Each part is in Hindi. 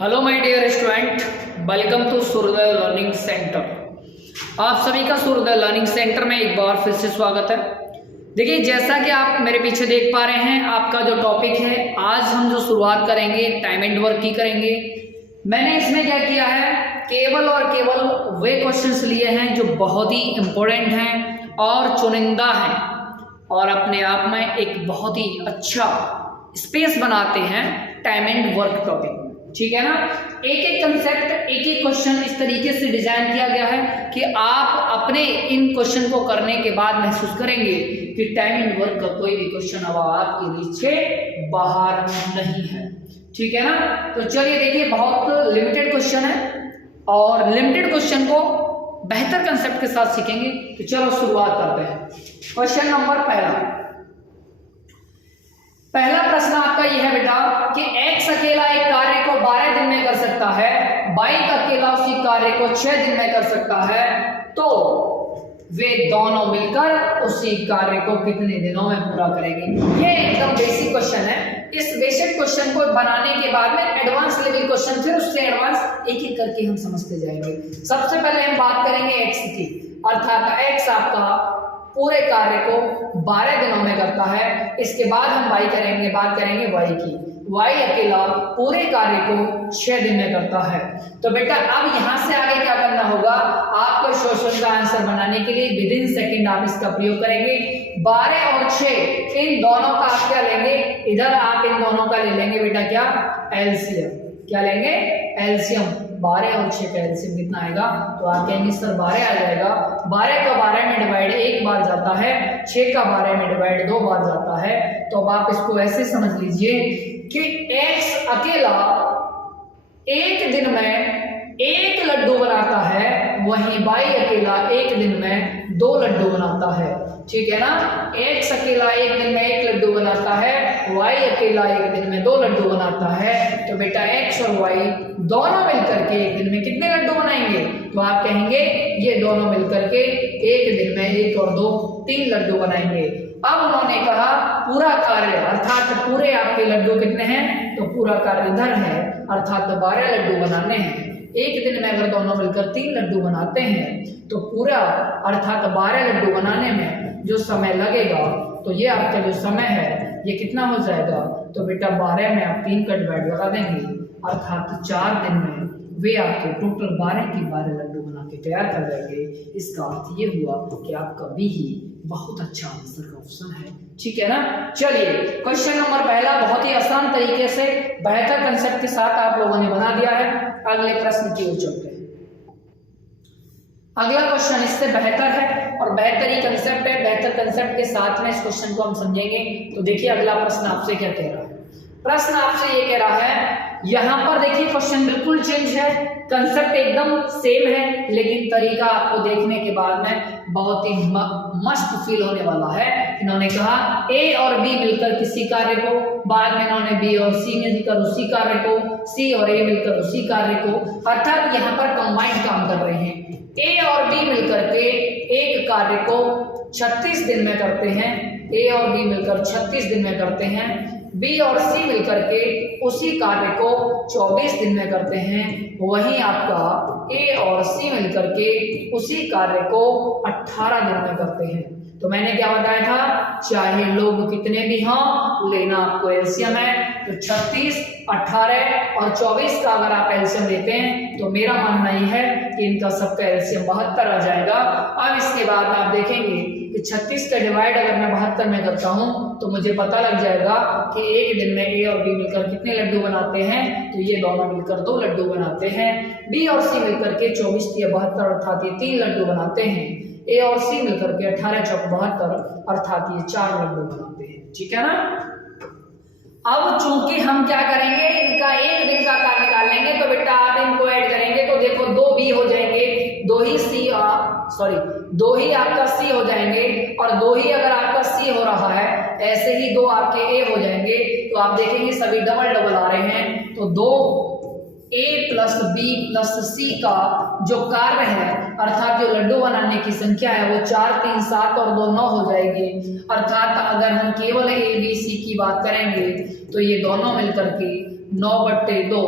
Hello my dear student, welcome to Suryoday learning centre. आप सभी का सूर्योदय लर्निंग सेंटर में एक बार फिर से स्वागत है। देखिए, जैसा कि आप मेरे पीछे देख पा रहे हैं, आपका जो टॉपिक है, आज हम जो शुरुआत करेंगे टाइम एंड वर्क की करेंगे। मैंने इसमें क्या किया है, केवल और केवल वे क्वेश्चंस लिए हैं जो बहुत ही इंपॉर्टेंट हैं और चुनिंदा हैं और अपने आप में एक बहुत ही अच्छा स्पेस बनाते हैं टाइम एंड वर्क टॉपिक। ठीक है ना। एक एक कंसेप्ट, एक एक क्वेश्चन इस तरीके से डिजाइन किया गया है कि आप अपने इन क्वेश्चन को करने के बाद महसूस करेंगे कि टाइम एंड वर्क का कोई भी क्वेश्चन अब आपके रीच से बाहर नहीं है। ठीक है ना। तो चलिए देखिए, बहुत लिमिटेड क्वेश्चन है और लिमिटेड क्वेश्चन को बेहतर कंसेप्ट के साथ सीखेंगे। तो चलो शुरुआत करते हैं। क्वेश्चन नंबर पहला प्रश्न आपका यह है बेटा कि एक्स अकेला एक कार्य को 12 दिन में कर सकता है, वाई अकेला उसी कार्य को 6 दिन में कर सकता है, तो वे दोनों मिलकर उसी कार्य को कितने दिनों में पूरा करेंगे। ये एकदम बेसिक क्वेश्चन है। इस बेसिक क्वेश्चन को बनाने के बाद में एडवांस लेवल क्वेश्चन, फिर उससे एडवांस एक एक करके हम समझते जाएंगे। सबसे पहले हम बात करेंगे एक्स की, अर्थात एक्स आपका पूरे कार्य को 12 दिनों में करता है। इसके बाद हम बात करेंगे वाई की। वाई अकेला पूरे कार्य को 6 दिन में करता है। तो बेटा अब यहां से आगे क्या करना होगा, आपको क्वेश्चन का आंसर बनाने के लिए विद इन सेकेंड आप इसका प्रयोग करेंगे। 12 और 6 इन दोनों का आप क्या लेंगे, इधर आप इन दोनों का ले लेंगे बेटा क्या, एलसीएम। क्या लेंगे, एलसीएम। 12 और 6 का एलसीएम कितना आएगा, तो आप कहेंगे सर 12 आ जाएगा। 12 का 12 में डिवाइड एक बार जाता है, 6 का 12 में डिवाइड 2 बार जाता है। तो अब आप इसको ऐसे समझ लीजिए कि एक्स अकेला एक दिन में 1 लड्डू बनाता है, वहीं वाई अकेला एक दिन में 2 लड्डू बनाता है। ठीक है ना। एक्स अकेला एक दिन में 1 लड्डू बनाता है, वाई अकेला एक दिन में 2 लड्डू बनाता है। तो बेटा एक्स और वाई दोनों मिलकर के एक दिन में कितने लड्डू बनाएंगे, तो आप कहेंगे ये दोनों मिलकर के एक दिन में 1 और 2 3 लड्डू बनाएंगे। अब उन्होंने कहा पूरा कार्य, अर्थात पूरे आपके लड्डू कितने हैं, तो पूरा कार्य इधर है, अर्थात 12 लड्डू बनाने हैं। एक दिन में अगर दोनों मिलकर 3 लड्डू बनाते हैं तो पूरा अर्थात 12 लड्डू बनाने में जो समय लगेगा, तो ये आपका जो समय है ये कितना हो जाएगा, तो बेटा 12 में आप 3 का डिवाइड लगा देंगे, अर्थात 4 दिन में वे आपके टोटल 12 की 12 लड्डू बना के तैयार कर देंगे। इसका अर्थ ये हुआ कि आपका बी ही बहुत अच्छा आंसर का ऑप्शन है। ठीक है ना। चलिए क्वेश्चन नंबर पहला बहुत ही आसान तरीके से बेहतर कंसेप्ट के साथ आप लोगों ने बना दिया है। अगले प्रश्न की ओर चलते हैं। अगला क्वेश्चन इससे बेहतर है और बेहतर ही कंसेप्ट है। बेहतर कंसेप्ट के साथ में इस क्वेश्चन को हम समझेंगे। तो देखिए अगला प्रश्न आपसे क्या कह रहा है। प्रश्न आपसे ये कह रहा है, यहां पर देखिए क्वेश्चन बिल्कुल चेंज है, कंसेप्ट एकदम सेम है, लेकिन तरीका आपको देखने के बाद में बहुत ही मस्त फील होने वाला है। इन्होंने कहा ए और बी मिलकर किसी कार्य को, बाद में इन्होंने बी और सी मिलकर उसी कार्य को, सी और ए मिलकर उसी कार्य को, अर्थात यहाँ पर कंबाइंड काम कर रहे हैं। ए और बी मिलकर के एक कार्य को 36 दिन में करते हैं, ए और बी मिलकर 36 दिन में करते हैं। बी और सी मिलकर के उसी कार्य को 24 दिन में करते हैं। वहीं आपका ए और सी मिलकर के उसी कार्य को 18 दिन में करते हैं। तो मैंने क्या बताया था, चाहे लोग कितने भी हों, लेना आपको एलसीएम है। तो 36, 18 और 24 का अगर आप एलसीएम लेते हैं तो मेरा मानना यह है कि इनका सबका एलसीएम 72 आ जाएगा। अब इसके बाद में आप देखेंगे कि 36 का डिवाइड अगर मैं 72 में करता हूं तो मुझे पता लग जाएगा कि एक दिन में ए और बी मिलकर कितने लड्डू बनाते हैं, तो ये दोनों मिलकर 2 लड्डू बनाते हैं। बी और सी मिलकर के 24 या 72 अर्थात ये 3 लड्डू बनाते हैं। ए और सी मिलकर के 18 चौक 72 अर्थात ये 4 लड्डू बनाते हैं। ठीक है ना। अब चूंकि हम क्या करेंगे, इनका एक दिन का कार्य निकाल लेंगे, तो बेटा आप इनको ऐड करेंगे तो देखो 2 बी हो जाएंगे, 2 ही आपका सी हो जाएंगे, और 2 ही अगर आपका सी हो रहा है, ऐसे ही 2 आपके ए हो जाएंगे। तो आप देखेंगे सभी डबल डबल आ रहे हैं। तो 2 ए प्लस बी प्लस सी का जो कार्य है, अर्थात जो लड्डू बनाने की संख्या है, वो 4 3 7 और 2 9 हो जाएगी। अर्थात अगर हम केवल ए बी सी की बात करेंगे तो ये दोनों मिलकर के 9/2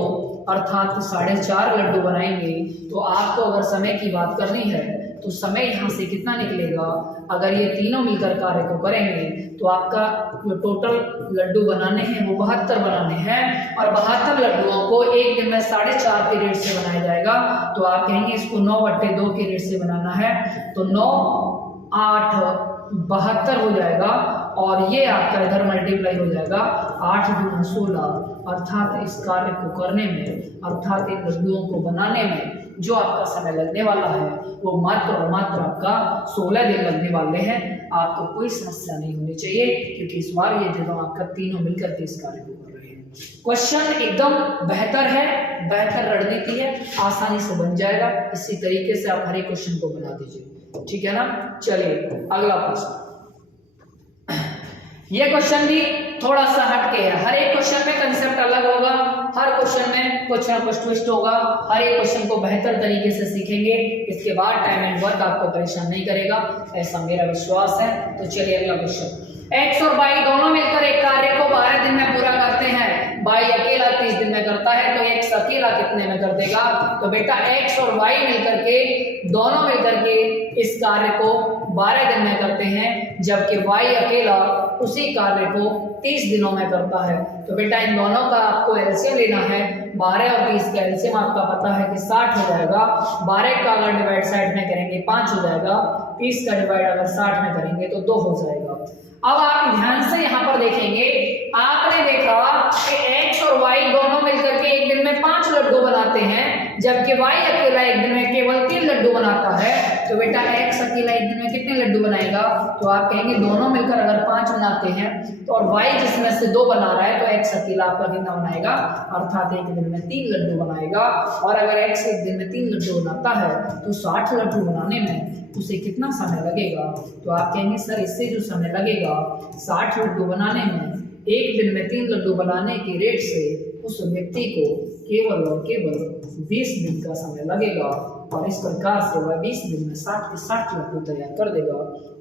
अर्थात 4.5 लड्डू बनाएंगे तो आपको अगर समय की बात करनी है तो समय यहाँ से कितना निकलेगा, अगर ये तीनों मिलकर कार्य को करेंगे तो आपका जो टोटल लड्डू बनाने हैं वो 72 बनाने हैं, और 72 लड्डुओं को एक दिन में 4.5 के रेट से बनाया जाएगा। तो आप कहेंगे इसको 9/2 के रेट से बनाना है, तो 9 8 72 हो जाएगा, और ये आपका इधर मल्टीप्लाई हो जाएगा 8 × 16, अर्थात इस कार्य को करने में, अर्थात इन लड्डुओं को बनाने में जो आपका समय लगने वाला है वो मात्र और मात्र आपका 16 दिन लगने वाले हैं। आपको कोई समस्या नहीं होनी चाहिए, क्योंकि इस बार ये देखो आपका तीनों मिलकर के इस कार्य को कर रहे हैं। क्वेश्चन एकदम बेहतर है, बेहतर रणनीति है, आसानी से बन जाएगा। इसी तरीके से आप हर एक क्वेश्चन को बना दीजिए, ठीक है ना। चलिए अगला प्रश्न। ये क्वेश्चन भी थोड़ा सा हटके है, हर एक क्वेश्चन में कंसेप्ट अलग होगा, हर क्वेश्चन में कुछ ना कुछ ट्विस्ट होगा, हर एक क्वेश्चन को बेहतर तरीके से सीखेंगे, इसके बाद टाइम एंड वर्क आपको परेशान नहीं करेगा, ऐसा मेरा विश्वास है। तो चलिए अगला क्वेश्चन। x और y दोनों मिलकर एक कार्य को 12 दिन में पूरा करते हैं, y अकेला 30 दिन में करता है, तो x अकेला कितने में कर देगा। तो बेटा x और y मिलकर के दोनों मिलकर के इस कार्य को 12 दिन में करते हैं, जबकि y अकेला उसी कार्य को 30 दिनों में करता है। तो बेटा इन दोनों का आपको एलसीएम लेना है, 12 और 30 का एलसीएम आपका पता है कि 60 हो जाएगा। 12 का अगर डिवाइड साइड में करेंगे 5 हो जाएगा, 30 का डिवाइड अगर 60 में करेंगे तो 2 हो जाएगा। अब आप ध्यान से यहाँ पर देखेंगे, आपने देखा कि x और y दोनों मिलकर के एक दिन में 5 लड्डू बनाते हैं, जबकि y अकेला एक दिन में केवल 3 लड्डू बनाता है। तो बेटा x अकेला एक दिन में कितने लड्डू बनाएगा, तो आप कहेंगे दोनों मिलकर अगर 5 बनाते हैं तो, और y जिसमें से 2 बना रहा है, तो x अकेला आपका कितना बनाएगा, अर्थात एक दिन में 3 लड्डू बनाएगा। और अगर x एक दिन में 3 लड्डू बनाता है तो 60 लड्डू बनाने में उसे कितना समय लगेगा। तो आप कहेंगे सर इससे जो समय लगेगा 60 लड्डू बनाने में, एक दिन में 3 लड्डू बनाने के रेट से उस व्यक्ति को केवल और केवल 20 दिन का समय लगेगा, और इस प्रकार से वह 20 दिन में 60 के 60 लड्डू तैयार कर देगा।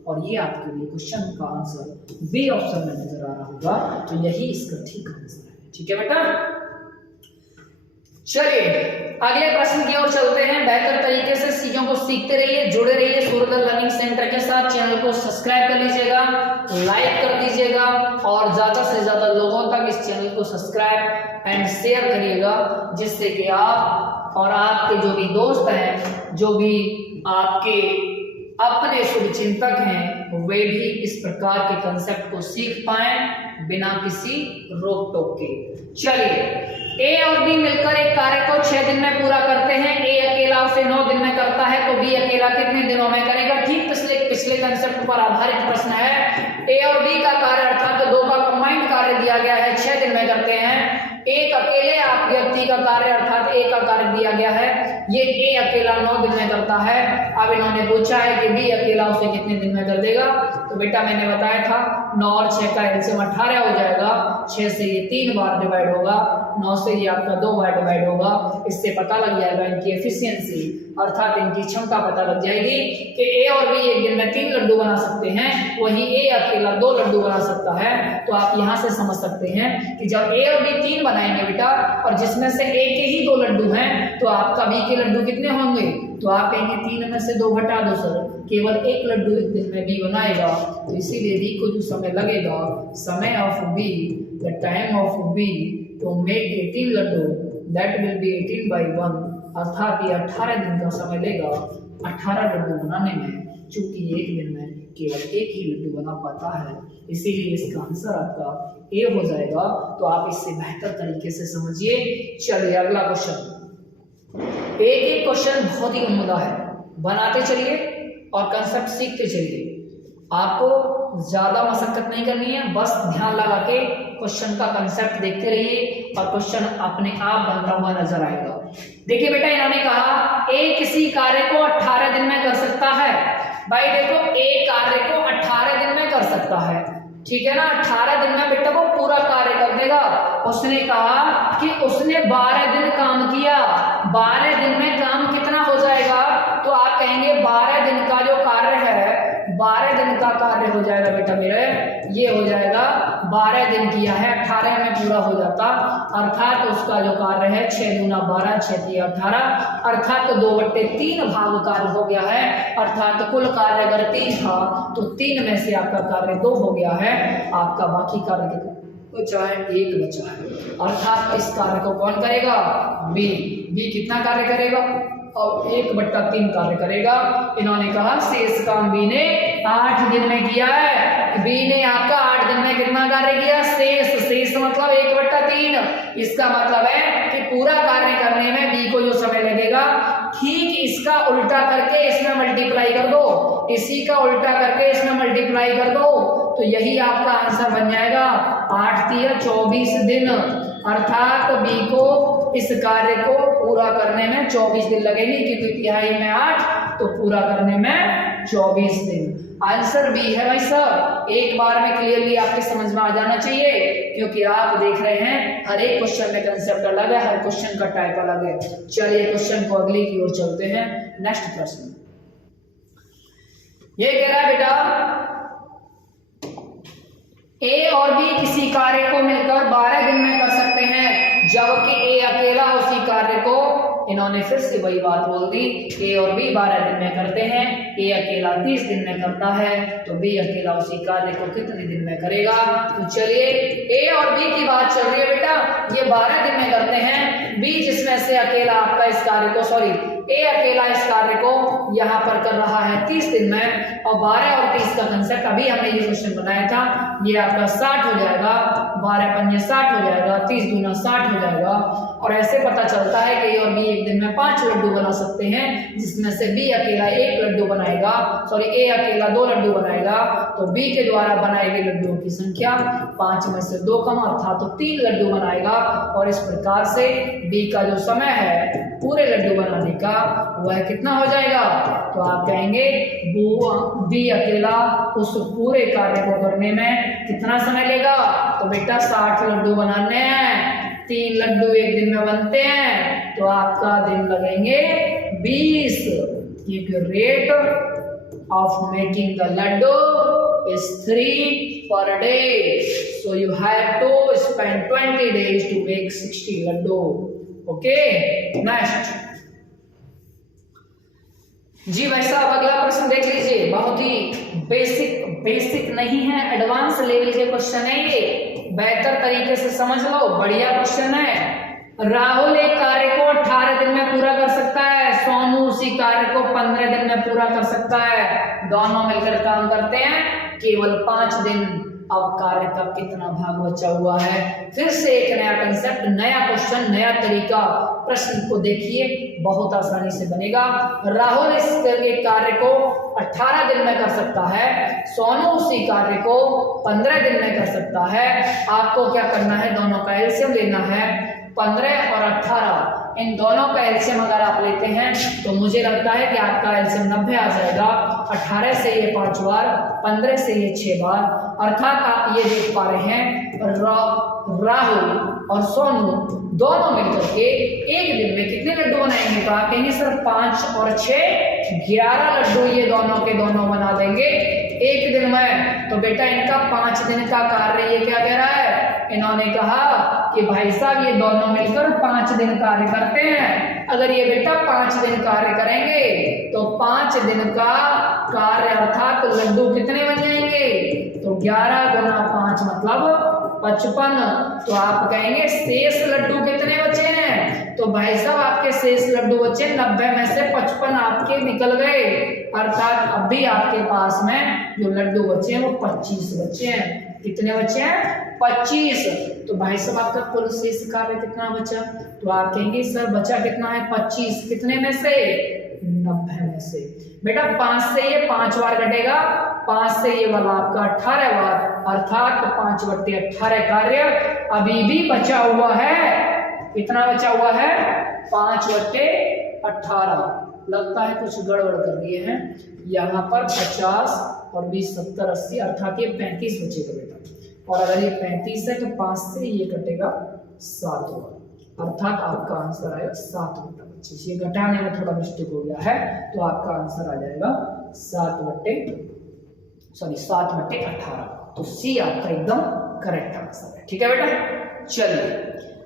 और ये आपके लिए क्वेश्चन का आंसर बी ऑप्शन में नजर आ रहा होगा, तो यही इसका ठीक आंसर है। ठीक है बेटा, चलिए अगले प्रश्न की ओर चलते हैं। बेहतर तरीके से चीजों को सीखते रहिए, जुड़े रहिए सूर्यदल लर्निंग सेंटर के साथ। चैनल को सब्सक्राइब कर लीजिएगा, लाइक कर दीजिएगा, और ज्यादा से ज्यादा लोगों तक इस चैनल को सब्सक्राइब एंड शेयर करिएगा, जिससे कि आप और आपके जो भी दोस्त हैं, जो भी आपके अपने शुभचिंतक हैं, वे भी इस प्रकार के कंसेप्ट को सीख पाएं बिना किसी रोक टोक के। चलिए ए और बी मिलकर एक कार्य को 6 दिन में पूरा करते हैं, ए अकेला उसे 9 दिन में करता है, तो बी अकेला कितने दिनों में करेगा। ठीक पिछले कंसेप्ट पर आधारित प्रश्न है। ए और बी का कार्य अर्थात 2 का कंबाइंड कार्य दिया गया है, 6 दिन में करते हैं। एक अकेले आप व्यक्ति का कार्य अर्थात ए का कार्य दिया गया है, ये ए अकेला 9 दिन में करता है। अब इन्होंने पूछा है कि बी अकेला उसे कितने दिन में कर देगा। तो बेटा मैंने बताया था 9 और 6 का एलसीएम 18 हो जाएगा, 6 से ये 3 बार डिवाइड होगा, 9 से ये आपका 2 बार डिवाइड होगा। इससे पता लग जाएगा इनकी एफिशिएंसी अर्थात इनकी क्षमता पता लग जाएगी कि ए और बी एक दिन में 3 लड्डू बना सकते हैं, वहीं ए अकेला 2 लड्डू बना सकता है। तो आप यहाँ से समझ सकते हैं कि जब ए और बी 3 बनाएंगे बेटा, और जिसमें से ए के ही 2 लड्डू हैं, तो आपका बी के लड्डू कितने होंगे। तो आप कहेंगे 3 में से 2 घटा दो सर, केवल 1 लड्डू एक दिन में बी बनाएगा। तो इसीलिए बी को जो समय लगेगा, समय of B, the time of B to make 18 laddu, that will be 18/1, अर्थात ये 18 दिन का समय लेगा 18 लड्डू बनाने में, चूंकि एक दिन में केवल 1 ही लड्डू बना पाता है, इसीलिए इसका आंसर आपका ए हो जाएगा। तो आप इससे बेहतर तरीके से समझिए। चलिए अगला क्वेश्चन। एक एक क्वेश्चन बहुत ही उम्दा है, बनाते चलिए और कंसेप्ट सीखते चलिए। आपको ज्यादा मशक्कत नहीं करनी है, बस ध्यान लगा के क्वेश्चन का कंसेप्ट देखते रहिए और क्वेश्चन अपने आप बनता हुआ नजर आएगा। देखिए बेटा, इन्होंने कहा ए किसी कार्य को 18 दिन में कर सकता है। भाई देखो, ए कार्य को 18 दिन में कर सकता है, ठीक है ना। 18 दिन में बेटा वो पूरा कार्य कर देगा। उसने कहा कि उसने 12 दिन काम किया, 12 दिन में काम कितना हो जाएगा। तो आप कहेंगे 12 दिन का जो कार्य है, 12 दिन का कार्य हो जाएगा बेटा मेरे, ये हो जाएगा 12 दिन किया है 18 में पूरा हो जाता, अर्थात उसका जो कार्य है 6 दूना 12 6 तिया 18, अर्थात 2/3 भाग कार्य हो गया है, अर्थात कुल कार्य अगर 3 था तो 3 में से आपका कार्य 2 हो गया है, आपका बाकी कार्य कितना बचा है, 1 बचा है, अर्थात इस कार्य को कौन करेगा, बी। बी कितना कार्य करेगा, और 1/3 कार्य करेगा। इन्होंने कहा शेष काम बी ने 8 दिन में किया है, बी ने आपका 8 दिन में कितना कार्य किया, शेष मतलब 1/3, इसका मतलब है कि पूरा कार्य करने में बी को जो समय लगेगा ठीक इसका उल्टा करके इसमें मल्टीप्लाई कर दो, इसी का उल्टा करके इसमें मल्टीप्लाई कर दो, तो यही आपका आंसर बन जाएगा 8 तिया 24 दिन, अर्थात बी को इस कार्य को पूरा करने में 24 दिन लगेंगे, क्योंकि तिहाई में 8 तो पूरा करने में 24 दिन। आंसर बी है भाई साहब, एक बार में क्लियरली आपके समझ में आ जाना चाहिए, क्योंकि आप देख रहे हैं हर एक क्वेश्चन में कंसेप्ट अलग है, हर क्वेश्चन का टाइप अलग है। चलिए क्वेश्चन को अगली की ओर चलते हैं। नेक्स्ट प्रश्न ये कह रहा है बेटा ए और बी किसी कार्य को मिलकर 12 दिन में कर सकते हैं, जबकि ए अकेला उसी कार्य को, इन्होंने फिर से वही बात बोल दी, ए और बी 12 दिन में करते हैं, ए अकेला 30 दिन में करता है, तो बी अकेला उसी कार्य को कितने दिन में करेगा। तो चलिए ए और बी की बात चल रही है बेटा, ये 12 दिन में करते हैं, बी जिसमें से अकेला आपका इस कार्य को, सॉरी ए अकेला इस कार्य को यहाँ पर कर रहा है 30 दिन में, और 12 और 30 का कंसेप्ट अभी हमने ये क्वेश्चन बनाया था, ये आपका 60 हो जाएगा, 12 पंजे 60 हो जाएगा, 30 दूना 60 हो जाएगा, और ऐसे पता चलता है कि ए और बी एक दिन में 5 लड्डू बना सकते हैं, जिसमें से बी अकेला 1 लड्डू बनाएगा, सॉरी ए अकेला 2 लड्डू बनाएगा, तो बी के द्वारा बनाए गए लड्डुओं की संख्या 5 में से 2 कम, अर्थात तो 3 लड्डू बनाएगा, और इस प्रकार से बी का जो समय है पूरे लड्डू बनाने का वह कितना हो जाएगा, तो आप कहेंगे बी अकेला उस पूरे कार्य को करने में कितना समय लेगा, तो बेटा 60 लड्डू बनाने हैं, 3 लड्डू एक दिन में बनते हैं, तो आपका दिन लगेंगे 20, क्योंकि rate of making the laddu is 3 per day, so you have to spend 20 days to make 60 laddu. Okay, next जी भाई साहब अगला प्रश्न देख लीजिए, बहुत ही बेसिक नहीं है, एडवांस लेवल के क्वेश्चन है, ये बेहतर तरीके से समझ लो, बढ़िया क्वेश्चन है। राहुल एक कार्य को 18 दिन में पूरा कर सकता है, सोनू उसी कार्य को 15 दिन में पूरा कर सकता है, दोनों मिलकर काम करते हैं केवल 5 दिन, अब कार्य का कितना भाग बचा हुआ है। फिर से एक नया कंसेप्ट, नया क्वेश्चन, नया तरीका, प्रश्न को देखिए बहुत आसानी से बनेगा। राहुल इस कार्य को 18 दिन में कर सकता है, सोनू उसी कार्य को 15 दिन में कर सकता है। आपको क्या करना है, दोनों का एलसीएम लेना है, 15 और 18 इन दोनों का एलसीएम अगर आप लेते हैं तो मुझे लगता है कि आपका एलसीएम 90 आ जाएगा। 18 से ये 5 बार, 15 से ये 6 बार, अर्थात आप ये देख पा रहे हैं राहुल और सोनू दोनों मिलकर के एक दिन में कितने लड्डू बनाएंगे, तो आप कहेंगे सर 5 और 6 11 लड्डू ये दोनों के दोनों बना देंगे एक दिन में। तो बेटा इनका 5 दिन का कार्य, ये क्या कह रहा है, इन्होंने कहा कि भाई साहब ये दोनों मिलकर 5 दिन कार्य करते हैं। अगर ये बेटा 5 दिन कार्य करेंगे तो 5 दिन का कार्य अर्थात तो लड्डू कितने बन जाएंगे, तो 11 गुना 5 मतलब 55। तो आप कहेंगे शेष लड्डू कितने बचे हैं, तो भाई साहब आपके शेष लड्डू बचे 90 में से 55 आपके निकल गए, अर्थात अब भी आपके पास में जो लड्डू बचे हैं वो 25 बचे हैं। कितने बचे हैं, 25। तो भाई साहब आपका कुल शेष कार्य कितना बचा, तो आप कहेंगे सर बचा कितना है 25, कितने में से 90 में से। बेटा 5 से ये 5 बार घटेगा, 5 से ये वाला आपका 18 बार, अर्थात 5/18 कार्य अभी भी बचा हुआ है। कितना बचा हुआ है, 5/18। लगता है कुछ गड़बड़ कर दिए हैं यहाँ पर, 50 और 20 70 80 अर्थात ये 35 बचेगा बेटा, और अगर ये 35 है तो 5 से ये कटेगा 7 बार, अर्थात आपका आंसर आएगा 7/25। ये घटाने में थोड़ा मिस्टेक हो गया है, तो आपका आंसर आ जाएगा 7/25। सॉरी 7/18। तो सी आपका एकदम करेक्ट आंसर है। ठीक है बेटा, चलिए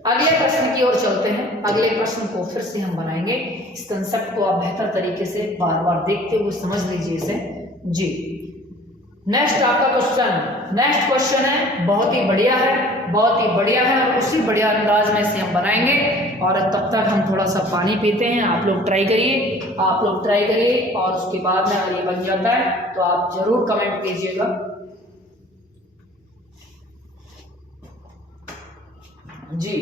अगले प्रश्न की ओर चलते हैं। अगले प्रश्न को फिर से हम बनाएंगे। इस कंसेप्ट को आप बेहतर तरीके से बार बार देखते हुए समझ लीजिए इसे जी। नेक्स्ट आपका नेक्स्ट क्वेश्चन है, बहुत ही बढ़िया है, बहुत ही बढ़िया है, और उसी बढ़िया अंदाज में से हम बनाएंगे। और तब तक हम थोड़ा सा पानी पीते हैं। आप लोग ट्राई करिए, और उसके बाद में अगर ये बन जाता है तो आप जरूर कमेंट कीजिएगा जी।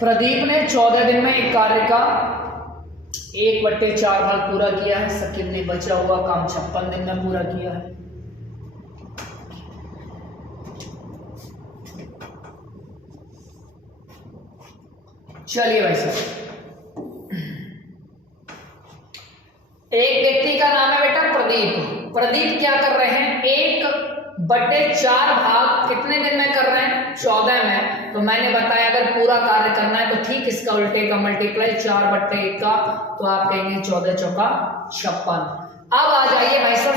प्रदीप ने 14 दिन में एक कार्य का 1/4 भाग पूरा किया है। सकीब ने बचा हुआ काम 56 दिन में पूरा किया है। चलिए भाई साहब, एक व्यक्ति का नाम है बेटा प्रदीप। प्रदीप क्या कर रहे हैं, 1/4 भाग कितने दिन में कर रहे हैं, 14 में। तो मैंने बताया अगर पूरा कार्य करना है तो ठीक इसका उल्टे का मल्टीप्लाई 4/1 का, तो आप कहेंगे 14 चौका 56। अब आ जाइए भाई साहब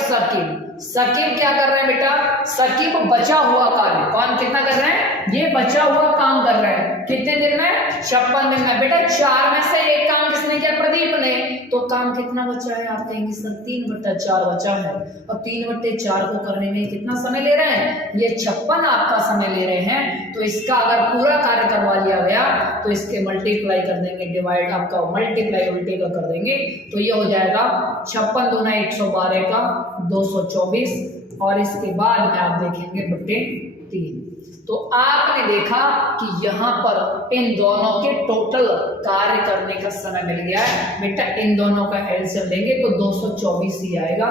सकीब क्या कर रहे हैं बेटा, सकीब बचा हुआ कार्य, कौन कितना कर रहे हैं, ये बचा हुआ काम कर रहे हैं कितने दिन में, 56 दिन में। बेटा 4 में से एक काम किसने किया, प्रदीप ने, तो काम कितना बचा है, आप कहेंगे सर 3/4 बचा है। और 3/4 को करने में कितना समय ले रहे हैं, ये 56 आपका समय ले रहे हैं। तो इसका अगर पूरा कार्य करवा लिया गया तो इसके मल्टीप्लाई कर देंगे, डिवाइड आपका मल्टीप्लाई उल्टे का कर देंगे, तो ये हो जाएगा 56 दूना 112 का 224, और इसके बाद में आप देखेंगे बटे 3। तो आपने देखा कि यहाँ पर इन दोनों के टोटल कार्य करने का समय मिल गया है। बेटा इन दोनों का एलसीएम लेंगे तो 224 ही आएगा।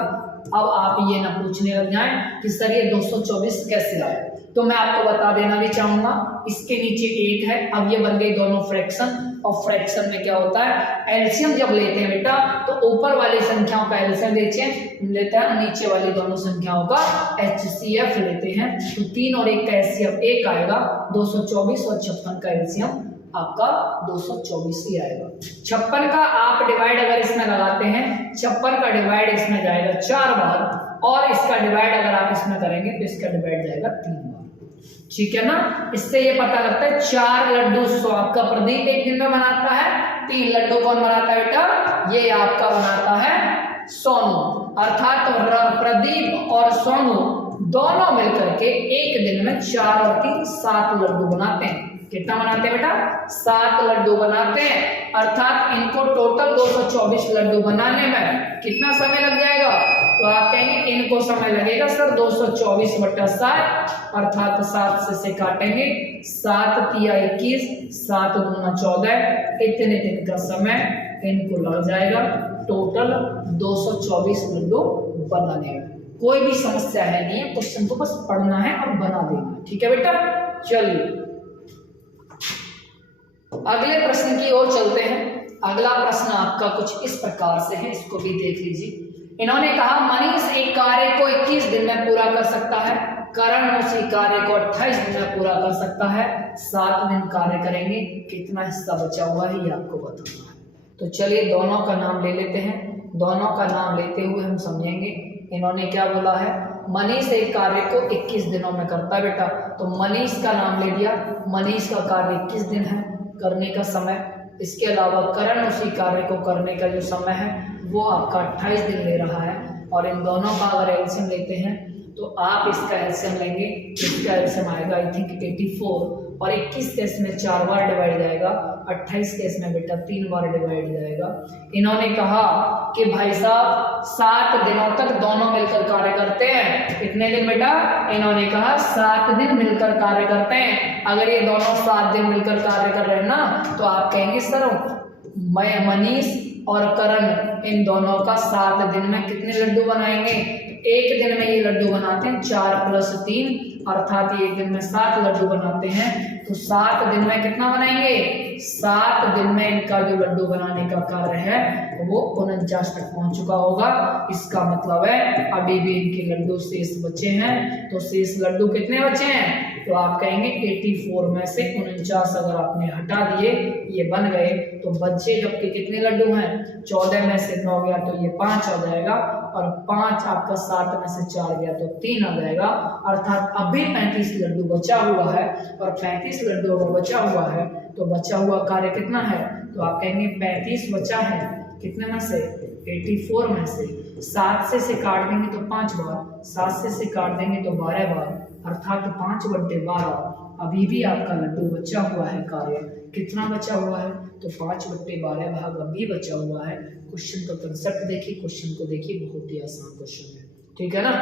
अब आप ये ना पूछने लग जाएं कि सर ये 224 कैसे आए, तो मैं आपको बता देना भी चाहूंगा। इसके नीचे 1 है, अब ये बन गई दोनों फ्रैक्शन, और फ्रैक्शन में क्या होता है, एलसीएम जब लेते हैं बेटा तो ऊपर वाली संख्याओं का एलसीएम लेते हैं, नीचे वाली दोनों संख्याओं का एचसीएफ लेते हैं। तो 3 और 1 का एचसीएफ 1 आएगा, 224 और 56 का एलसीएम आपका 224 ही आएगा। 56 का आप डिवाइड अगर इसमें लगाते हैं, 56 का डिवाइड इसमें जाएगा 4 बार, और इसका डिवाइड अगर आप इसमें करेंगे तो इसका डिवाइड जाएगा 3 बार। ठीक है ना, इससे ये पता लगता है 4 लड्डू आपका प्रदीप एक दिन में बनाता है, 3 लड्डू कौन बनाता है बेटा, ये आपका बनाता है सोनू। अर्थात प्रदीप और सोनू दोनों मिलकर के एक दिन में 4 और 3 7 लड्डू बनाते हैं। कितना बनाते हैं बेटा, 7 लड्डू बनाते हैं। अर्थात इनको टोटल 224 लड्डू बनाने में कितना समय लग जाएगा, तो आप कहेंगे इनको समय लगेगा सर 224/7, अर्थात 7 से काटेंगे, 7 तिया 21, 7 दूना 14, इतने दिन का समय इनको लग जाएगा टोटल 224 लड्डू बनाने में। कोई भी समस्या है नहीं है, क्वेश्चन को बस पढ़ना है और बना देना। ठीक है बेटा, चलिए अगले प्रश्न की ओर चलते हैं। अगला प्रश्न आपका कुछ इस प्रकार से है, इसको भी देख लीजिए। इन्होंने कहा मनीष एक कार्य को 21 दिन में पूरा कर सकता है, करण उसी कार्य को 28 दिन में पूरा कर सकता है। 7 दिन कार्य करेंगे, कितना हिस्सा बचा हुआ है ये आपको बताना है। तो चलिए दोनों का नाम ले लेते हैं। दोनों का नाम लेते हुए हम समझेंगे इन्होंने क्या बोला है। मनीष एक कार्य को 21 दिनों में करता है बेटा, तो मनीष का नाम ले लिया। मनीष का कार्य 21 दिन है करने का समय। इसके अलावा करण उसी कार्य को करने का जो समय है वो आपका 28 दिन ले रहा है। और इन दोनों का अगर एलसीएम लेते हैं तो आप इसका एलसीएम लेंगे, इसका एलसीएम आएगा आई थिंक 84, और 21 के इसमें 4 बार डिवाइड जाएगा, 28 के इसमें बेटा 3 बार डिवाइड जाएगा। इन्होंने कहा कि भाई साहब 7 दिनों तक दोनों मिलकर कार्य करते हैं। कितने दिन बेटा, इन्होंने कहा 7 दिन मिलकर कार्य करते हैं। अगर ये दोनों 7 दिन मिलकर कार्य कर रहे हैं ना, तो आप कहेंगे सर मैं मनीष और करण इन दोनों का 7 दिन में कितने लड्डू बनाएंगे। एक दिन में ये लड्डू बनाते हैं 4 + 3, अर्थात ये एक दिन में 7 लड्डू बनाते हैं। तो 7 दिन में कितना बनाएंगे, 7 दिन में इनका जो लड्डू बनाने का कार्य है वो 49 तक पहुंच चुका होगा। इसका मतलब है अभी भी इनके लड्डू शेष बचे हैं। तो शेष लड्डू कितने बचे हैं, तो आप कहेंगे 84 में से 49 अगर आपने हटा दिए ये बन गए तो बच्चे जबकि कितने लड्डू हैं, 14 में से 9 गया तो ये 5 आ जाएगा, और 5 आपका 7 में से 4 गया तो 3 आ जाएगा, अर्थात अभी 35 लड्डू बचा हुआ है। और 35 लड्डू अगर बचा हुआ है तो बचा हुआ कार्य कितना है, तो आप कहेंगे 35 बचा है कितने में से, 84 में से। 7 से काट देंगे तो 5 बार, 7 से काट देंगे तो 12 बार, अर्थात 5/12 अभी भी आपका लड्डू बचा हुआ है। कार्य कितना बचा हुआ है, तो 5/12 भाग अभी बचा हुआ है। क्वेश्चन का कंसेप्ट देखिए, क्वेश्चन को देखिए, बहुत ही आसान क्वेश्चन है, ठीक है ना।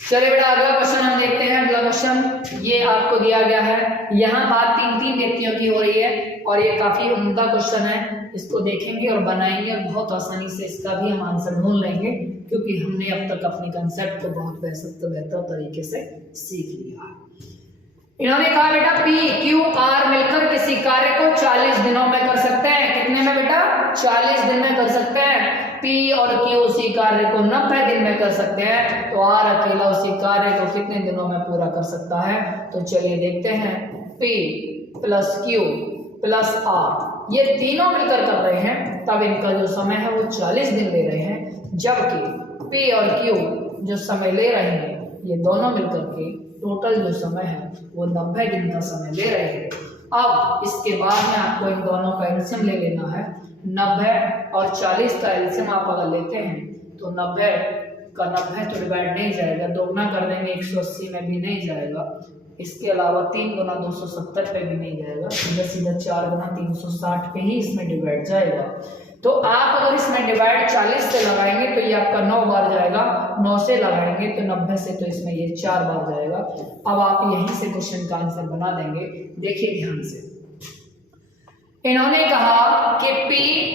चलिए बेटा अगला क्वेश्चन हम देखते हैं। अगला क्वेश्चन ये आपको दिया गया है, यहाँ बात 3 व्यक्तियों की हो रही है और ये काफी उम्दा क्वेश्चन है। इसको देखेंगे और बनाएंगे और बहुत आसानी से इसका भी हम आंसर ढूंढ लेंगे, क्योंकि हमने अब तक अपने कंसेप्ट को बहुत बेहतर तरीके से सीख लिया है। इन्होंने कहा बेटा P, Q, R मिलकर किसी कार्य को 40 दिनों में कर सकते हैं। कितने में बेटा, 40 दिन में कर सकते हैं। P और Q उसी कार्य को 90 दिन में कर सकते हैं, तो R अकेला उसी कार्य को कितने दिनों में पूरा कर सकता है। तो चलिए देखते हैं, P plus Q plus R ये तीनों मिलकर कर रहे हैं, तब इनका जो समय है वो 40 दिन ले रहे हैं, जबकि P और Q जो समय ले रहे हैं ये दोनों मिलकर के टोटल जो समय है वो 90 दिन का समय ले रहे हैं। अब इसके बाद में आपको इन दोनों का एलसीएम ले लेना है। 90 और 40 का एलसीएम आप अगर लेते हैं तो 90 का 90 तो डिवाइड नहीं जाएगा, दोगुना कर देंगे 180 में भी नहीं जाएगा। इसके अलावा 3 गुना 270 पे भी नहीं जाएगा, सीधा 4 गुना 360 पे ही इसमें डिवाइड जाएगा। तो आप अगर इसमें डिवाइड 40 से लगाएंगे तो ये आपका 9 बार जाएगा, 9 से लगाएंगे तो 90 से तो इसमें ये 4 बार जाएगा। अब आप यहीं से क्वेश्चन का आंसर बना देंगे, देखिए ध्यान से। इन्होंने कहा कि P,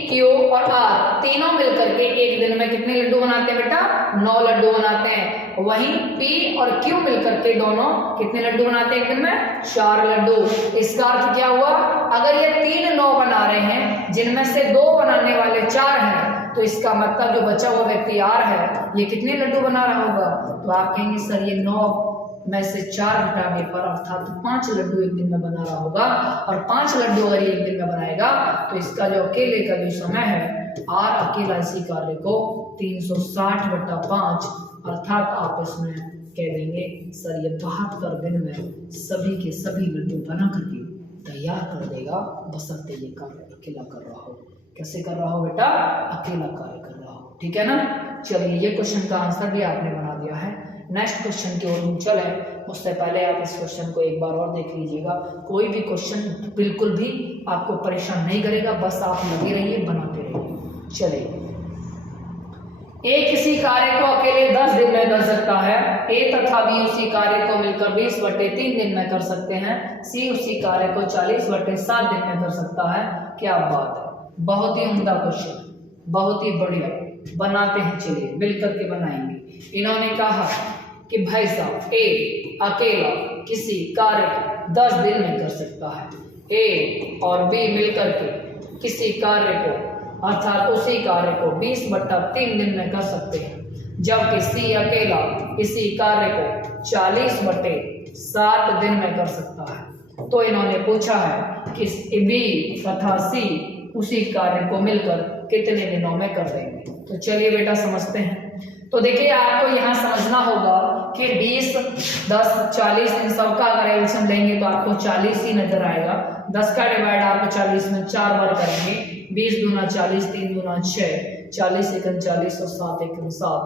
Q और R तीनों मिलकर के एक दिन में कितने लड्डू बनाते हैं बेटा, 9 लड्डू बनाते हैं। वहीं P और Q मिलकर के दोनों कितने लड्डू बनाते हैं एक दिन में, 4 लड्डू। इसका अर्थ क्या हुआ, अगर ये 3 9 बना रहे हैं जिनमें से 2 बनाने वाले 4 हैं, तो इसका मतलब जो बचा हुआ व्यक्ति R है ये कितने लड्डू बना रहा होगा। तो आप कहेंगे सर ये 9 में से 4 घटाने पर अर्थात 5 लड्डू एक दिन में बना रहा होगा, और 5 लड्डू अगर एक दिन में बनाएगा तो इसका जो अकेले का जो समय है, R अकेला इसी कार्य को 360/5 अर्थात आप इसमें कह देंगे सर ये 72 दिन में सभी के सभी लड्डू बना करके तैयार कर देगा, बशर्ते ये कार्य अकेला कर रहा हो। कैसे कर रहा हो बेटा, अकेला कार्य कर रहा हो, ठीक है ना। चलिए ये क्वेश्चन का आंसर भी आपने बना दिया है। नेक्स्ट क्वेश्चन की ओर हम चले, उससे पहले आप इस क्वेश्चन को एक बार और देख लीजिएगा। कोई भी क्वेश्चन बिल्कुल भी आपको परेशान नहीं करेगा, बस आप लगे रहिए, बनाते रहिए। चलिए, A किसी कार्य को अकेले 10 दिन में कर सकता है, A तथा B उसी कार्य को मिलकर 20/3 दिन में कर सकते हैं, C उसी कार्य को 40/7 दिन में कर सकता है। क्या बात है, बहुत ही उम्दा क्वेश्चन, बहुत ही बढ़िया। बनाते हैं, चलिए मिलकर के बनाएंगे। इन्होंने कहा कि भाई साहब A अकेला किसी कार्य को 10 दिन में कर सकता है, A और B मिलकर के किसी कार्य को अर्थात उसी कार्य को 20/3 दिन में कर सकते हैं, जबकि C अकेला इसी कार्य को 40/7 दिन में कर सकता है। तो इन्होंने पूछा है कि B तथा C उसी कार्य को मिलकर कितने दिनों में कर देंगे। तो चलिए बेटा समझते हैं। तो देखिए आपको यहाँ समझना होगा कि 20, 10, 40 इन सब का अगर एलसीएम लेंगे तो आपको 40 ही नजर आएगा। 10 का डिवाइड आप 40 में 4 बार करेंगे, 20 दूना 40, 3 दूना 6, 40 एकम 40 और 7 एकम 7।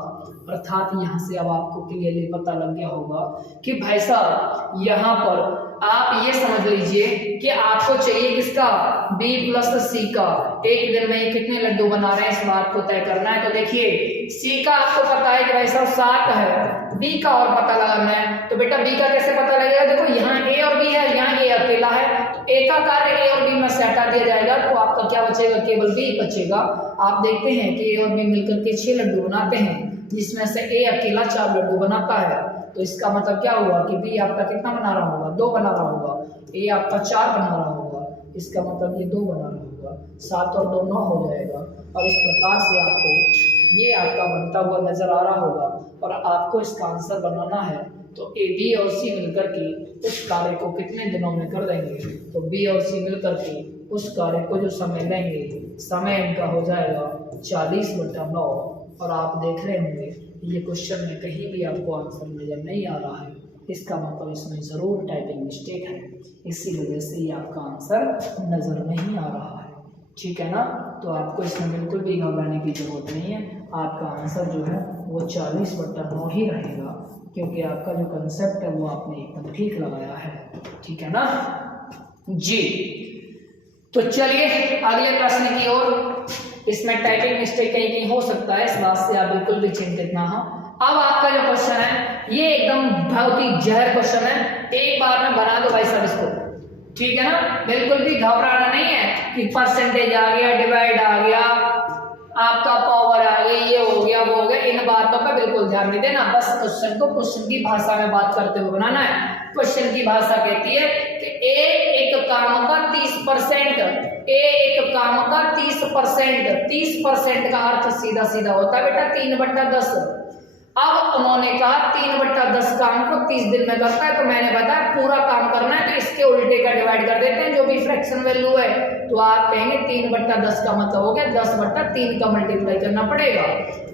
अर्थात यहाँ से अब आपको क्लियरली पता लग गया होगा कि भाई साहब यहाँ पर आप ये समझ लीजिए कि आपको चाहिए किसका, B प्लस C का एक दिन में कितने लड्डू बना रहे हैं, इस बात को तय करना है। तो देखिए C का आपको पता है कि भाई साहब 7 है, B का और पता लगाना है। तो बेटा B का कैसे पता लगेगा, देखो यहाँ A और B है, यहाँ A अकेला है, तो A का कार्य A और B में से हटा दिया जाएगा, तो आपका क्या बचेगा, केवल B बचेगा। आप देखते हैं कि A और B मिलकर के 6 लड्डू बनाते हैं, जिसमें से A अकेला 4 लड्डू बनाता है। तो इसका मतलब क्या हुआ कि B आपका कितना बना रहा होगा, 2 बना रहा होगा, A आपका 4 बना रहा होगा, इसका मतलब ये 2 बना रहा होगा, 7 और 2 9 हो जाएगा। और इस प्रकार से आपको ये आपका बनता हुआ नजर आ रहा होगा। और आपको इसका आंसर बनाना है तो ए बी और सी मिलकर के उस कार्य को कितने दिनों में कर देंगे, तो बी और सी मिलकर के उस कार्य को जो समय लेंगे, समय इनका हो जाएगा 40/9। और आप देख रहे होंगे ये क्वेश्चन में कहीं भी आपको आंसर नजर नहीं आ रहा है, इसका मतलब इसमें ज़रूर टाइपिंग मिस्टेक है, इसी वजह से ये आपका आंसर नज़र नहीं आ रहा है। ठीक है ना, तो आपको इसमें बिल्कुल भी घबराने की जरूरत नहीं है, आपका आंसर जो है वो 40/9 ही रहेगा, क्योंकि आपका जो कंसेप्ट है वो आपने एकदम ठीक लगाया है। ठीक है ना जी। तो चलिए अगले प्रश्न की ओर। इसमें टाइपिंग मिस्टेक कहीं कहीं हो सकता है, इस बात से आप बिल्कुल भी चिंतित ना हो। अब आपका जो क्वेश्चन है ये एकदम बहुत ही जहर क्वेश्चन है, एक बार में बना दो भाई सब इसको। ठीक है ना, बिल्कुल भी घबराना नहीं है कि परसेंटेज आ गया, डिवाइड आ गया, आपका पावर आ गई, ये हो गया वो हो गया, इन बातों पर बिल्कुल ध्यान नहीं देना। बस क्वेश्चन को क्वेश्चन की भाषा में बात करते हुए बनाना है। क्वेश्चन की भाषा कहती है कि ए एक काम का 30%, ए एक काम का 30%, 30% का अर्थ सीधा सीधा होता है बेटा 3/10। अब उन्होंने कहा 3/10 काम को 30 दिन में करता है, तो मैंने बताया पूरा काम करना है तो इसके उल्टे का डिवाइड कर देते हैं जो भी फ्रैक्शन वैल्यू है। तो आप कहेंगे 3/10 का मतलब हो गया 10/3 का मल्टीप्लाई करना पड़ेगा।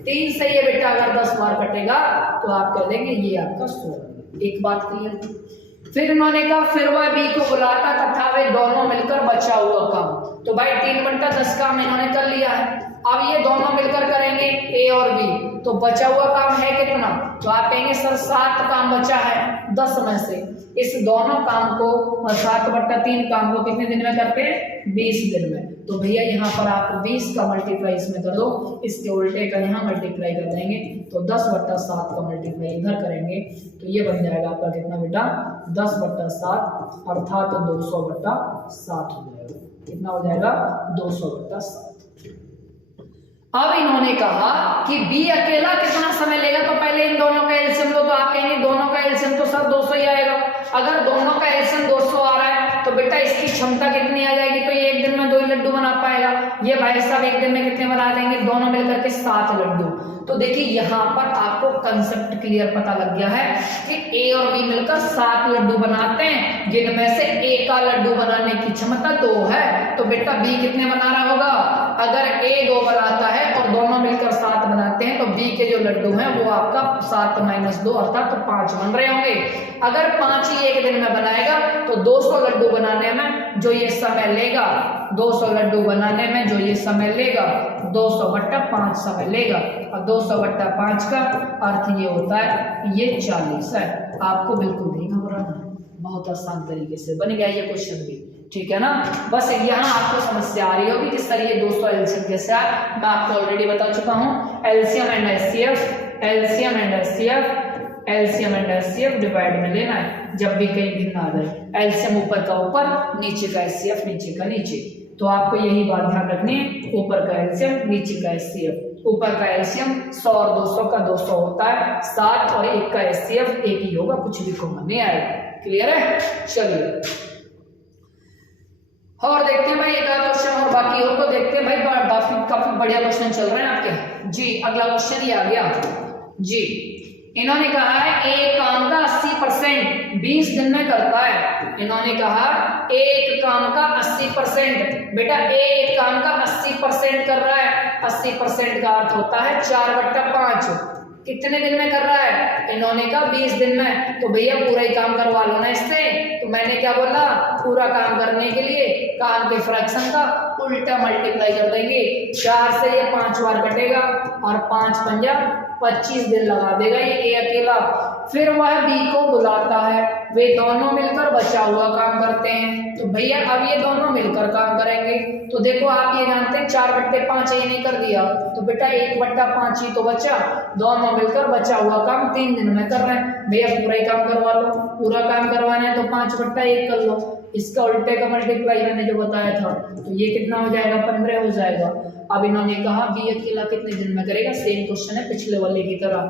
3 से ये बेटा अगर 10 बार कटेगा तो आप कह देंगे ये आपका 16। एक बात क्लियर। फिर इन्होंने कहा फिर वह बी को बुलाता तथा वे दोनों मिलकर बचा हुआ काम। तो भाई 3/10 काम इन्होंने कर लिया है, अब ये दोनों मिलकर करेंगे ए और बी, तो बचा हुआ काम है कितना, तो आप कहेंगे सर 7 काम बचा है 10 में से। इस दोनों काम को 7/3 काम को कितने दिन में करते हैं, 20 दिन में। तो भैया यहाँ पर आप 20 का मल्टीप्लाई इसमें कर दो, इसके उल्टे का यहाँ मल्टीप्लाई कर देंगे, तो 10/7 का मल्टीप्लाई इधर करेंगे तो ये बन जाएगा आपका कितना बेटा 10/7 अर्थात 200/7 हो जाएगा। कितना हो जाएगा 200/7। अब इन्होंने कहा कि बी अकेला कितना समय लेगा, तो पहले इन दोनों का एलसीएम लो, तो आप कहेंगे दोनों का एलसीएम तो सर 200 ही आएगा। अगर दोनों का एलसीएम 200 आ रहा है तो बेटा इसकी क्षमता कितनी आ जाएगी, तो ये एक दिन में 2 लड्डू बना पाएगा। ये भाई साहब एक दिन में कितने बना देंगे, दोनों मिलकर के 7 लड्डू। तो देखिए यहाँ पर आपको कंसेप्ट क्लियर पता लग गया है कि ए और बी मिलकर 7 लड्डू बनाते हैं, जिनमें से ए का लड्डू बनाने की क्षमता 2 है। तो बेटा बी कितने बना रहा होगा, अगर ए 2 बनाता है और दोनों मिलकर 7 बनाते हैं तो बी के जो लड्डू हैं वो आपका 7 - 2 अर्थात 5 बन रहे होंगे। अगर 5 ही एक दिन में बनाएगा तो 200 लड्डू बनाने में जो ये समय लेगा, 200 लड्डू बनाने में जो ये समय लेगा 200/5 समय लेगा, और 200/5 का अर्थ ये होता है ये 40 है। आपको बिल्कुल नहीं घबराना है, बहुत आसान तरीके से बन गया ये क्वेश्चन भी। ठीक है ना, बस यहाँ आपको समस्या आ रही होगी कि सर ये 200 एलसीएम कैसे आया। मैं आपको ऑलरेडी बता चुका हूँ, LCM and HCF, LCM and HCF, LCM and HCF divide में लेना है जब भी कहीं भिन्न आ जाए। एलसीएम ऊपर का ऊपर, नीचे का एचसीएफ, नीचे का नीचे। तो आपको यही बात ध्यान रखनी है, ऊपर का एलसीएम नीचे का एचसीएफ। ऊपर का एलसीएम 100 और 200 का 200 होता है 7, और एक का एचसीएफ एक ही होगा, कुछ भी कॉमन नहीं आएगा। क्लियर है, चलिए और देखते हैं भाई एक आध क्वेश्चन और बाकी हो तो देखते हैं भाई, काफी बढ़िया क्वेश्चन चल रहे हैं आपके जी। अगला क्वेश्चन ये आ गया जी, इन्होंने कहा है एक काम का 80% 20 दिन में करता है। इन्होंने कहा एक काम का 80%, बेटा एक काम का 80% कर रहा है, 80% का अर्थ होता है 4/5। कितने दिन में कर रहा है, इन्होंने कहा 20 दिन में। तो भैया पूरा ही काम करवा लो ना इससे। तो मैंने क्या बोला, पूरा काम करने के लिए काम के फ्रैक्शन का उल्टा मल्टीप्लाई कर देंगे। 4 से ये 5 बार कटेगा और 5 पंजा 25 दिन लगा देगा ये ए अकेला। फिर वह बी को बुलाता है, वे दोनों मिलकर बचा हुआ काम करते हैं। तो भैया अब ये दोनों मिलकर काम करेंगे। तो देखो आप ये जानते हैं 4/5 ये नहीं कर दिया, तो बेटा 1/5 ही तो बचा। दोनों मिलकर बचा हुआ काम 3 दिन में कर रहे हैं। भैया पूरा ही काम करवा लो, पूरा काम करवाना है तो 5/1 कर लो। इसका उल्टे का मल्टीप्लाई मैंने जो बताया था, तो ये कितना हो जाएगा 15 हो जाएगा। अब इन्होंने कहा बी अकेला कितने दिन में करेगा, सेम क्वेश्चन है पिछले वाले की तरह।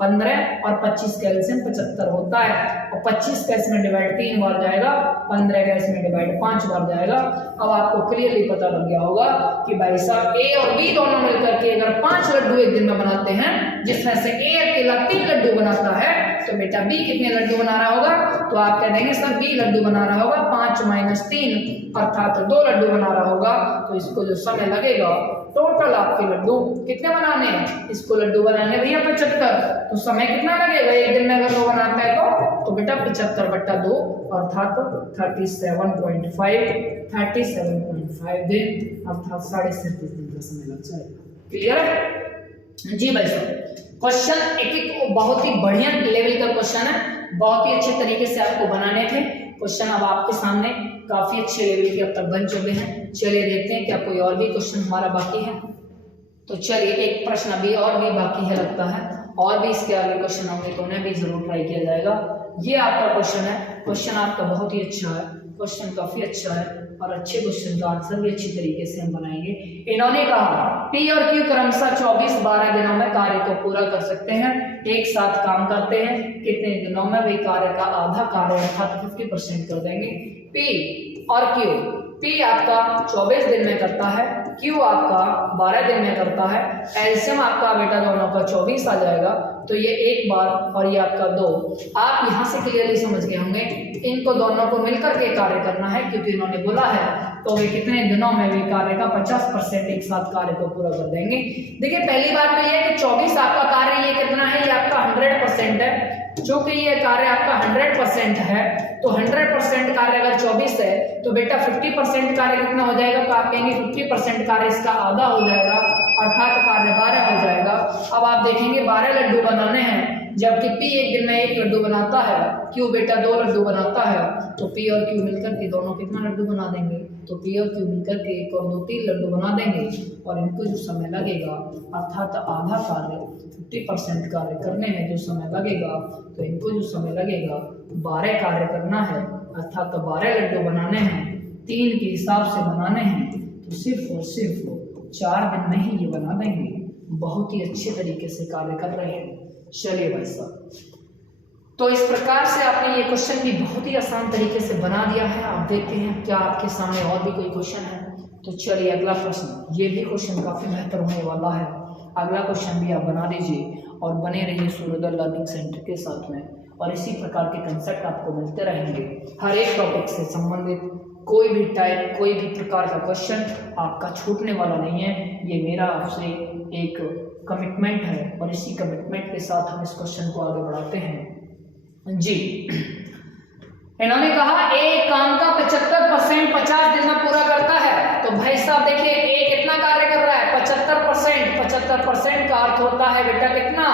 15 और 25 का एलसीएम 75 होता है, और 25 का इसमें डिवाइड 3 बार जाएगा, 15 का इसमें डिवाइड 5 बार जाएगा। अब आपको क्लियरली पता लग गया होगा कि भाई साहब ए और बी दोनों मिलकर के अगर 5 लड्डू एक दिन में बनाते हैं, जिसमें से ए अकेला 3 लड्डू बनाता है, तो बेटा बी कितने लड्डू बना रहा होगा, तो आप कह देंगे सर बी लड्डू बना रहा होगा 5 - 3 अर्थात 2 लड्डू बना रहा होगा। तो इसको जो समय लगेगा टोटल आपके लड्डू कितने बनाने हैं, इसको लड्डू बनाने भैया 75, तो समय कितना लगेगा एक दिन में अगर वो बनाता है तो बेटा 75/2 अर्थात 37.5 दिन अर्थात 37.5 दिन का समय लग जाएगा। क्लियर है जी भाई साहब। क्वेश्चन एक बहुत ही बढ़िया लेवल का क्वेश्चन है, बहुत ही अच्छे तरीके से आपको बनाने थे क्वेश्चन। अब आपके सामने काफी अच्छे लेवल के अब तक बन चुके हैं। चलिए देखते हैं क्या कोई और भी क्वेश्चन हमारा बाकी है। तो चलिए एक प्रश्न अभी और भी बाकी है लगता है, और भी इसके आगे क्वेश्चन होंगे तो उन्हें भी जरूर ट्राई किया जाएगा। ये आपका क्वेश्चन है, क्वेश्चन आपका बहुत ही अच्छा है, क्वेश्चन काफी अच्छा है और अच्छे क्वेश्चन का आंसर भी अच्छी तरीके से हम बनाएंगे। इन्होंने कहा पी और क्यू क्रमशः 24-12 दिनों में कार्य को पूरा कर सकते हैं, एक साथ काम करते हैं, कितने दिनों में वे कार्य का आधा कार्य अर्थात 50% कर देंगे। पी और क्यू, पी आपका 24 दिन में करता है, क्यू आपका 12 दिन में करता है, एलसीएम आपका बेटा दोनों का 24 आ जाएगा, तो ये एक बार और ये आपका 2। आप यहाँ से क्लियरली समझ गए होंगे इनको दोनों को मिलकर के कार्य करना है, क्योंकि इन्होंने बोला है तो वे कितने दिनों में वे कार्य का 50% एक साथ कार्य को पूरा कर देंगे। देखिए पहली बात तो ये है कि 24 आपका कार्य ये कितना है, ये आपका 100% है, चूंकि ये कार्य आपका 100% है तो 100% कार्य अगर 24 है तो बेटा 50% कार्य कितना हो जाएगा, तो आप कहेंगे 50% कार्य इसका आधा हो जाएगा अर्थात कार्य 12 हो जाएगा। अब आप देखेंगे 12 लड्डू बनाने हैं, जबकि पी एक दिन में 1 लड्डू बनाता है, क्यू बेटा 2 लड्डू बनाता है, तो पी और क्यू मिलकर के दोनों कितना लड्डू बना देंगे, तो पी और क्यू मिलकर के 1 और 2 3 लड्डू बना देंगे। और इनको जो समय लगेगा अर्थात आधा कार्य 50% कार्य करने में जो समय लगेगा, तो इनको जो समय लगेगा 12 कार्य करना है अर्थात 12 लड्डू बनाने हैं, 3 के हिसाब से बनाने हैं, तो सिर्फ और सिर्फ 4 दिन में ही ये बना देंगे। बहुत ही अच्छे तरीके से कार्य कर रहे हैं। चलिए भाई साहब, तो इस प्रकार से आपने ये क्वेश्चन भी बहुत ही आसान तरीके से बना दिया है। आप देखते हैं क्या आपके सामने और भी कोई क्वेश्चन है। तो चलिए अगला प्रश्न, ये भी क्वेश्चन काफी बेहतर होने वाला है। अगला क्वेश्चन भी आप बना दीजिए और बने रहिए सूर्योदय लर्निंग सेंटर के साथ में, और इसी प्रकार के कंसेप्ट आपको मिलते रहेंगे। हर एक टॉपिक से संबंधित कोई भी टाइप कोई भी प्रकार का क्वेश्चन आपका छूटने वाला नहीं है। ये मेरा आपसे एक कमिटमेंट है और इसी कमिटमेंट के साथ हम इस क्वेश्चन को आगे बढ़ाते हैं जी। इन्होंने कहा एक काम का 75% 50 दिन में पूरा करता है, तो भाई साहब देखिए ए कितना कार्य कर रहा है 75% का अर्थ होता है बेटा कितना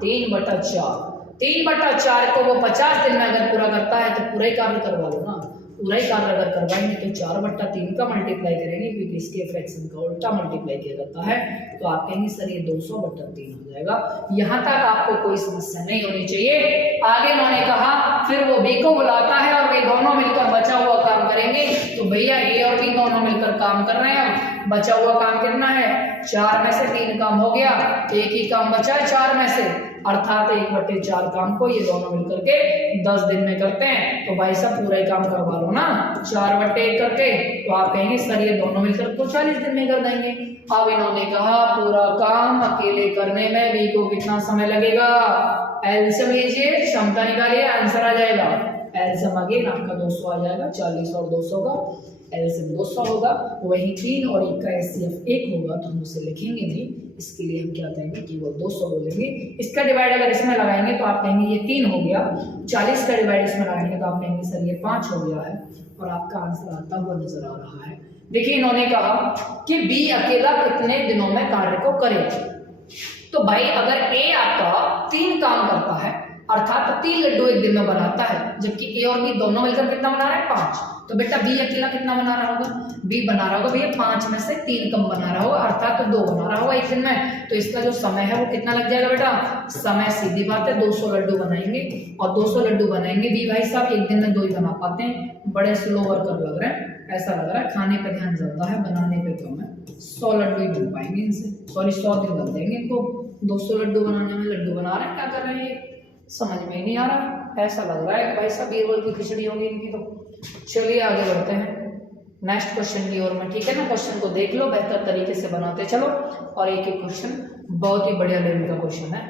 3/4। 3/4 को वो 50 दिन में अगर पूरा करता है तो पूरा ही कार्य करवा लो ना। पूरा ही कार्य अगर करवाएंगे तो 4/3 का मल्टीप्लाई करेंगे, क्योंकि इसके फ्रैक्शन का उल्टा मल्टीप्लाई किया जाता है, तो आप कहेंगे सर ये 200/3 हो जाएगा। यहाँ तक आपको कोई समस्या नहीं होनी चाहिए। आगे उन्होंने कहा फिर वो बी को बुलाता है और वे दोनों मिलकर बचा हुआ काम करेंगे। तो भैया ए और बी दोनों मिलकर काम कर रहे हैं, बचा हुआ काम कितना है 4 में से 3 काम हो गया, एक ही काम बचा है 4 में से, अर्थात 1/4 काम को ये दोनों मिलकर के 10 दिन में करते हैं। तो भाई साहब पूरा ही काम करवा लो ना 4/1 करके, तो आप कहेंगे सर ये दोनों मिलकर तो 40 दिन में कर देंगे। अब इन्होंने कहा पूरा काम अकेले करने में बी को कितना समय लगेगा, एलसीएम लीजिए, क्षमता निकालिए, आंसर आ जाएगा। एलसीएम अगेन आपका 200 आ जाएगा, 40 और 200 का एलसीएम 200 होगा, वही 3 और 1 का एचसीएफ 1 होगा, तो हम उसे लिखेंगे नहीं, इसके लिए हम क्या कहेंगे केवल 200 बोलेंगे। इसका डिवाइड अगर इसमें लगाएंगे तो आप कहेंगे ये 3 हो गया, 40 का डिवाइड इसमें लगाएंगे तो आप कहेंगे सर ये 5 हो गया है, और आपका आंसर आता हुआ नजर आ रहा है। देखिए इन्होंने कहा कि बी अकेला कितने दिनों में कार्य को करेगा। तो भाई अगर ए आपका 3 काम करता है अर्थात 3 लड्डू एक दिन में बनाता है, जबकि ए और बी दोनों मिलकर कितना बना रहे हैं 5, तो बेटा बी अकेला कितना बना रहा होगा, बी बना रहा होगा भैया 5 में से 3 कम बना रहा होगा अर्थात 2 बना रहा होगा एक दिन में। तो इसका जो समय है वो कितना लग जाएगा बेटा, समय सीधी बात है 200 लड्डू बनाएंगे, और 200 लड्डू बनाएंगे बी भाई साहब एक दिन में 2 ही बना पाते हैं, बड़े स्लो वर्कर लग रहे हैं, ऐसा लग रहा है खाने पे ध्यान ज्यादा है बनाने पे कम है। 100 लड्डू ही बन पाएंगे इनसे, सॉरी 100 दिन लग जाएंगे इनको 200 लड्डू बनाने में। लड्डू बना रहे हैं क्या कर रहे हैं समझ में ही नहीं आ रहा, ऐसा लग रहा है कि भाई साहब बीरबल की खिचड़ी होगी इनकी। तो चलिए आगे बढ़ते हैं नेक्स्ट क्वेश्चन की ओर में, ठीक है ना। क्वेश्चन को देख लो, बेहतर तरीके से बनाते चलो, और एक एक क्वेश्चन बहुत ही बढ़िया लेवल का क्वेश्चन है।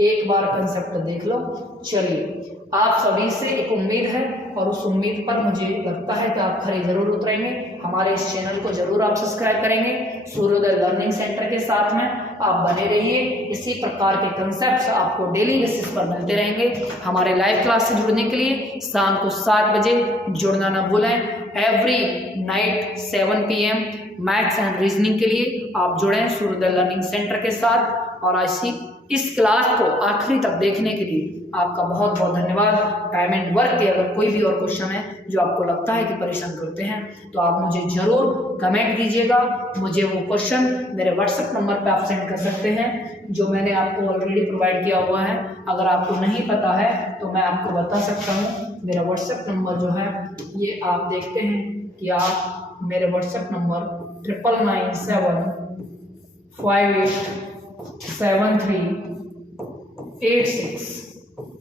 एक बार कंसेप्ट देख लो। चलिए, आप सभी से एक उम्मीद है और उस उम्मीद पर मुझे लगता है कि आप खरे जरूर उतरेंगे। हमारे इस चैनल को जरूर आप सब्सक्राइब करेंगे। सूर्योदय लर्निंग सेंटर के साथ में आप बने रहिए। इसी प्रकार के कंसेप्ट्स आपको डेली बेसिस पर मिलते रहेंगे। हमारे लाइव क्लास से जुड़ने के लिए शाम को 7 बजे जुड़ना ना भूलें। Every night 7 PM maths and reasoning के लिए आप जुड़ें सूर्योदय लर्निंग सेंटर के साथ। और ऐसी इस क्लास को आखिरी तक देखने के लिए आपका बहुत बहुत धन्यवाद। टाइम एंड वर्क के अगर कोई भी और क्वेश्चन है जो आपको लगता है कि परेशान करते हैं तो आप मुझे जरूर कमेंट कीजिएगा। मुझे वो क्वेश्चन मेरे व्हाट्सएप नंबर पे आप सेंड कर सकते हैं जो मैंने आपको ऑलरेडी प्रोवाइड किया हुआ है। अगर आपको नहीं पता है तो मैं आपको बता सकता हूँ। मेरा व्हाट्सएप नंबर जो है ये आप देखते हैं कि आप मेरे व्हाट्सएप नंबर 9997587386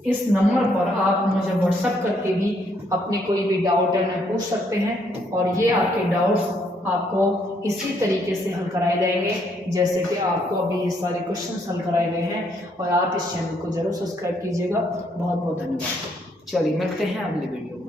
इस नंबर पर आप मुझे व्हाट्सएप करके भी अपनी कोई भी डाउट है पूछ सकते हैं। और ये आपके डाउट्स आपको इसी तरीके से हल कराए जाएंगे जैसे कि आपको अभी ये सारे क्वेश्चंस हल कराए गए हैं। और आप इस चैनल को जरूर सब्सक्राइब कीजिएगा। बहुत बहुत धन्यवाद। चलिए मिलते हैं अगले वीडियो में।